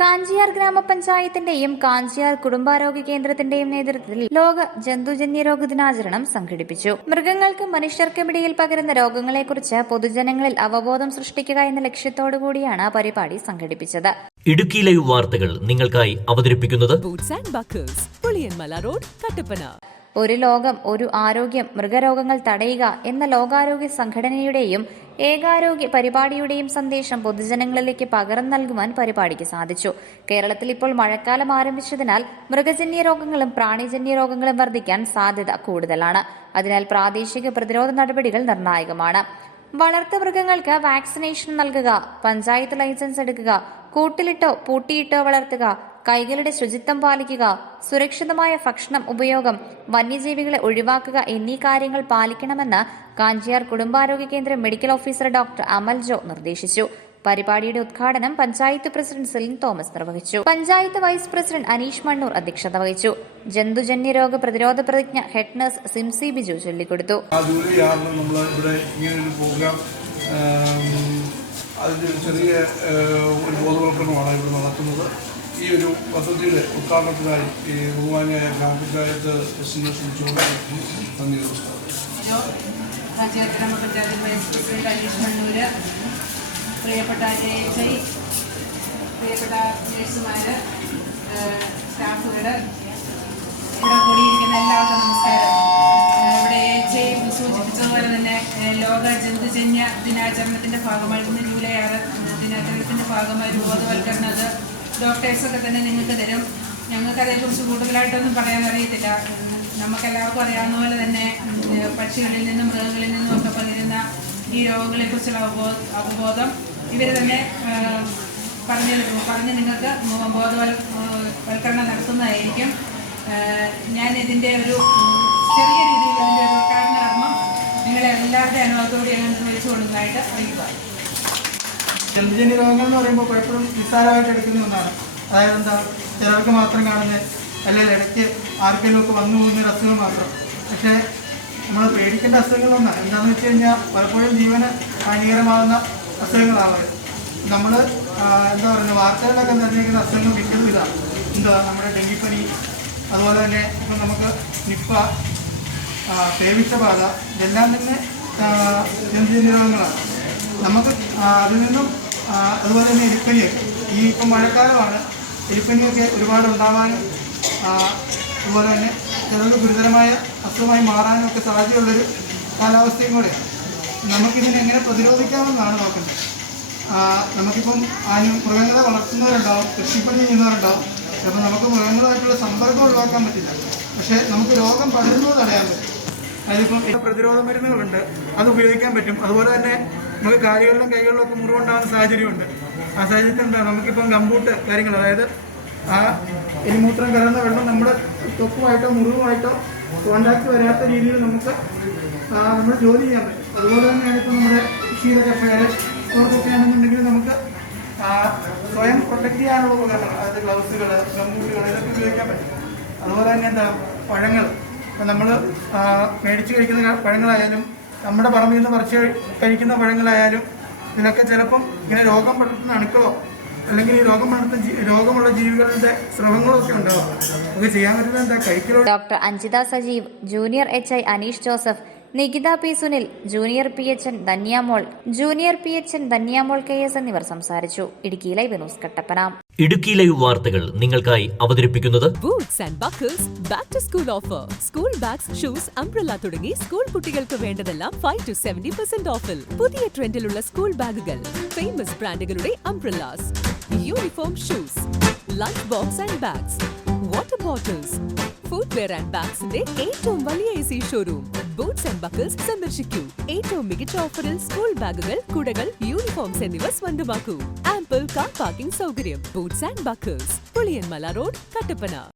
കാഞ്ചിയാർ ഗ്രാമപഞ്ചായത്തിന്റെയും കാഞ്ചിയാർ കുടുംബാരോഗ്യ കേന്ദ്രത്തിന്റെയും നേതൃത്വത്തിൽ ലോക ജന്തുജന്യരോഗ ദിനാചരണം സംഘടിപ്പിച്ചു. മൃഗങ്ങൾക്ക് മനുഷ്യർക്കുമിടയിൽ പകരുന്ന രോഗങ്ങളെക്കുറിച്ച് പൊതുജനങ്ങളിൽ അവബോധം സൃഷ്ടിക്കുക എന്ന ലക്ഷ്യത്തോടുകൂടിയാണ് പരിപാടി സംഘടിപ്പിച്ചത്. ഇടുക്കി ലൈവ് വാർത്തകൾ നിങ്ങൾക്കായി അവതരിപ്പിക്കുന്നത് ഒരു ലോകം ഒരു ആരോഗ്യം മൃഗരോഗങ്ങൾ തടയുക എന്ന ലോകാരോഗ്യ സംഘടനയുടെയും ഏകാരോഗ്യ പരിപാടിയുടെയും സന്ദേശം പൊതുജനങ്ങളിലേക്ക് പകർന്നു നൽകുവാൻ പരിപാടിക്ക് സാധിച്ചു. കേരളത്തിൽ ഇപ്പോൾ മഴക്കാലം ആരംഭിച്ചതിനാൽ മൃഗജന്യ രോഗങ്ങളും പ്രാണിജന്യ രോഗങ്ങളും വർദ്ധിക്കാൻ സാധ്യത കൂടുതലാണ്. അതിനാൽ പ്രാദേശിക പ്രതിരോധ നടപടികൾ നിർണായകമാണ്. വളർത്തു മൃഗങ്ങൾക്ക് വാക്സിനേഷൻ നൽകുക, പഞ്ചായത്ത് ലൈസൻസ് എടുക്കുക, കൂട്ടിലിട്ടോ പൂട്ടിയിട്ടോ വളർത്തുക, കൈകളുടെ ശുചിത്വം പാലിക്കുക, സുരക്ഷിതമായ ഭക്ഷണം ഉപയോഗം, വന്യജീവികളെ ഒഴിവാക്കുക എന്നീ കാര്യങ്ങൾ പാലിക്കണമെന്ന് കാഞ്ചിയാർ കുടുംബാരോഗ്യ കേന്ദ്രം മെഡിക്കൽ ഓഫീസർ ഡോക്ടർ അമൽ ജോ നിർദ്ദേശിച്ചു. പരിപാടിയുടെ ഉദ്ഘാടനം പഞ്ചായത്ത് പ്രസിഡന്റ് സെലിൻ തോമസ് നിർവഹിച്ചു. പഞ്ചായത്ത് വൈസ് പ്രസിഡന്റ് അനീഷ് മണ്ണൂർ അധ്യക്ഷത വഹിച്ചു. ജന്തുജന്യരോഗ പ്രതിരോധ പ്രതിജ്ഞ ഹെഡ് നഴ്സ് സിംസി ബിജു ചൊല്ലിക്കൊടുത്തു. അതിൻ്റെ ചെറിയ ഒരു ബോധവൽക്കരണമാണ് ഇവിടെ നടത്തുന്നത്. ഈ ഒരു പദ്ധതിയുടെ ഉദ്ഘാടനത്തിനായി ബഹുമാന്യ ഗ്രാമപഞ്ചായത്ത് പ്രസിഡന്റ് നന്ദി. കാഞ്ചിയാർ ഗ്രാമപഞ്ചായത്ത് വൈസ് പ്രസിഡന്റ് അനീഷ് മണ്ണൂർ, പ്രിയപ്പെട്ട AHI, പ്രിയപ്പെട്ട നഴ്സുമാർ, സ്റ്റാഫുകൾ, ഇവിടെ കൂടിയിരിക്കുന്ന എല്ലാവർക്കും നമസ്കാരം. ഇവിടെ AHI സൂചിപ്പിച്ചതുപോലെ തന്നെ ലോക ജന്തുജന്യ ദിനാചരണത്തിൻ്റെ ഭാഗമായി ഇന്ന് ജൂലൈ 6 ദിനാചരണത്തിൻ്റെ ഭാഗമായി ഒരു ബോധവൽക്കരണം അത് ഡോക്ടേഴ്സൊക്കെ തന്നെ നിങ്ങൾക്ക് തരും. ഞങ്ങൾക്കതേക്കുറിച്ച് കൂടുതലായിട്ടൊന്നും പറയാൻ അറിയത്തില്ല. നമുക്കെല്ലാവർക്കും അറിയാവുന്ന പോലെ തന്നെ പക്ഷികളിൽ നിന്നും മൃഗങ്ങളിൽ നിന്നും ഒക്കെ പകരുന്ന ഈ രോഗങ്ങളെക്കുറിച്ചുള്ള അവബോധം ഇവർ തന്നെ പറഞ്ഞ് നിങ്ങൾക്ക് ബോധവൽക്കരണം നടത്തുന്നതായിരിക്കും. ഞാൻ ഇതിൻ്റെ ഒരു ചെറിയ രീതിയിൽ ഇതിൻ്റെ ഉദ്ഘാടന കർമ്മം നിങ്ങളെ എല്ലാവരുടെ അനുഭവത്തോടെ ഞാൻ നിർവഹിച്ചു കൊടുക്കുന്നതായിട്ട് അറിയിക്കുക. ജന്തുജന്യ രോഗങ്ങൾ എന്ന് പറയുമ്പോൾ പലപ്പോഴും നിസ്സാരമായിട്ട് എടുക്കുന്ന ഒന്നാണ്. അതായത് എന്താ, ചിലർക്ക് മാത്രം കാണുന്ന, അല്ലെങ്കിൽ ഇടയ്ക്ക് ആർക്കെങ്കിലും ഒക്കെ വന്നു പോകുന്നൊരു അസുഖം മാത്രം. പക്ഷേ നമ്മൾ പേടിക്കേണ്ട അസുഖങ്ങളൊന്നാണ്. എന്താണെന്ന് വെച്ച് കഴിഞ്ഞാൽ പലപ്പോഴും ജീവന് ഹാനികരമാകുന്ന അസുഖങ്ങളാണ്. നമ്മൾ എന്താ പറയുക, വാർത്തകളിലൊക്കെ നിറഞ്ഞിരിക്കുന്ന അസുഖങ്ങൾ മിക്കതും ഇതാണ്. എന്താ, നമ്മുടെ ഡെങ്കിപ്പനി, അതുപോലെ തന്നെ ഇപ്പം നമുക്ക് നിപ്പ, പേവിഷബാധ, ഇതെല്ലാം തന്നെ ജന്തുജന്യ രോഗങ്ങളാണ്. നമുക്ക് അതിൽ നിന്നും അതുപോലെ തന്നെ എലിപ്പനിയൊക്കെ, ഈ ഇപ്പം മഴക്കാലമാണ്, എലിപ്പനിയൊക്കെ ഒരുപാട് ഉണ്ടാകാനും അതുപോലെ തന്നെ ചിലർക്ക് ഗുരുതരമായ അസുഖമായി മാറാനും ഒക്കെ സാധ്യതയുള്ളൊരു കാലാവസ്ഥയും കൂടെയാണ്. നമുക്കിതിനെ എങ്ങനെ പ്രതിരോധിക്കാമെന്നാണ് നോക്കുന്നത്. നമുക്കിപ്പം മൃഗങ്ങളെ വളർത്തുന്നവരുണ്ടാവും, കൃഷിപ്പണി ചെയ്യുന്നവരുണ്ടാവും. ചിലപ്പോൾ നമുക്ക് മൃഗങ്ങളുമായിട്ടുള്ള സമ്പർക്കം ഒഴിവാക്കാൻ പറ്റില്ല, പക്ഷേ നമുക്ക് രോഗം പടരുന്നത് തടയാൻ പറ്റും. അതിലിപ്പം പ്രതിരോധ മരുന്നുകളുണ്ട്, അത് ഉപയോഗിക്കാൻ പറ്റും. അതുപോലെ തന്നെ നമുക്ക് കാലുകളിലും കൈകളിലും ഒക്കെ മുറിവുണ്ടാകുന്ന സാഹചര്യമുണ്ട്. ആ സാഹചര്യത്തിൽ എന്താ, നമുക്കിപ്പം ഗംബൂട്ട് കാര്യങ്ങൾ, അതായത് ആ എലിമൂത്രം കലർന്ന വെള്ളം നമ്മുടെ തൊക്കുമായിട്ടോ മുറിവുമായിട്ടോ കോണ്ടാക്ട് വരാത്ത രീതിയിൽ നമുക്ക് നമ്മൾ ജോലി ചെയ്യാൻ പറ്റും. അതുപോലെ തന്നെയാണ് ഇപ്പം നമ്മുടെ ക്ഷീരകർഷകർ അവർക്കൊക്കെ ആണെന്നുണ്ടെങ്കിൽ നമുക്ക് സ്വയം പ്രൊട്ടക്ട് ചെയ്യാനുള്ള ഉപകരണങ്ങൾ, അതായത് ഗ്ലൗസുകൾ, ഗംബൂട്ടുകൾ, ഇതൊക്കെ ഉപയോഗിക്കാൻ പറ്റും. അതുപോലെ തന്നെ എന്താ, പഴങ്ങൾ, നമ്മൾ മേടിച്ച് കഴിക്കുന്ന പഴങ്ങളായാലും നമ്മുടെ പറമ്പിൽ നിന്ന് പറിച്ച് കഴിക്കുന്ന പഴങ്ങളായാലും ഇതിനൊക്കെ ചിലപ്പം ഇങ്ങനെ രോഗം പടർത്തുന്ന അണുക്കളോ അല്ലെങ്കിൽ ഈ രോഗമുള്ള ജീവികളുടെ സ്രവങ്ങളോ ഒക്കെ ഉണ്ടാവും. നമുക്ക് ചെയ്യാൻ പറ്റുന്നത് എന്താ, കഴിക്കലോ. Doctor Anjitha Sajeev, junior HI Aneesh Joseph, Nikitha P Sunil, junior PHN Dhanyamol KS എന്നിവർ സംസാരിച്ചു. Idukki live news Kattappana. Idukki live വാർത്തകൾ നിങ്ങൾക്കായി അവതരിപ്പിക്കുന്നത് boots and buckles back to school offer. School bags, shoes, umbrella തുടങ്ങി സ്കൂൾ കുട്ടികൾക്ക് വേണ്ടതെല്ലാം 5 to 70% ഓഫിൽ. പുതിയ ട്രെൻഡിലുള്ള സ്കൂൾ ബാഗുകൾ, ഫേമസ് ബ്രാൻഡുകളുടെ umbrellas, uniform, shoes, lunch box and bags, water bottles, footwear and ബാഗ്സിന്റെ ഏറ്റവും വലിയ AC showroom boots and buckles സന്ദർശിക്കൂ. ഏറ്റവും മികച്ച ഓഫറിൽ സ്കൂൾ ബാഗുകൾ, കുടകൾ, യൂണിഫോംസ് എന്നിവ സ്വന്തമാക്കൂ. ആംപിൾ കാർ പാർക്കിംഗ് സൗകര്യം. Boots and buckles, Puliyanmala road, Kattappana.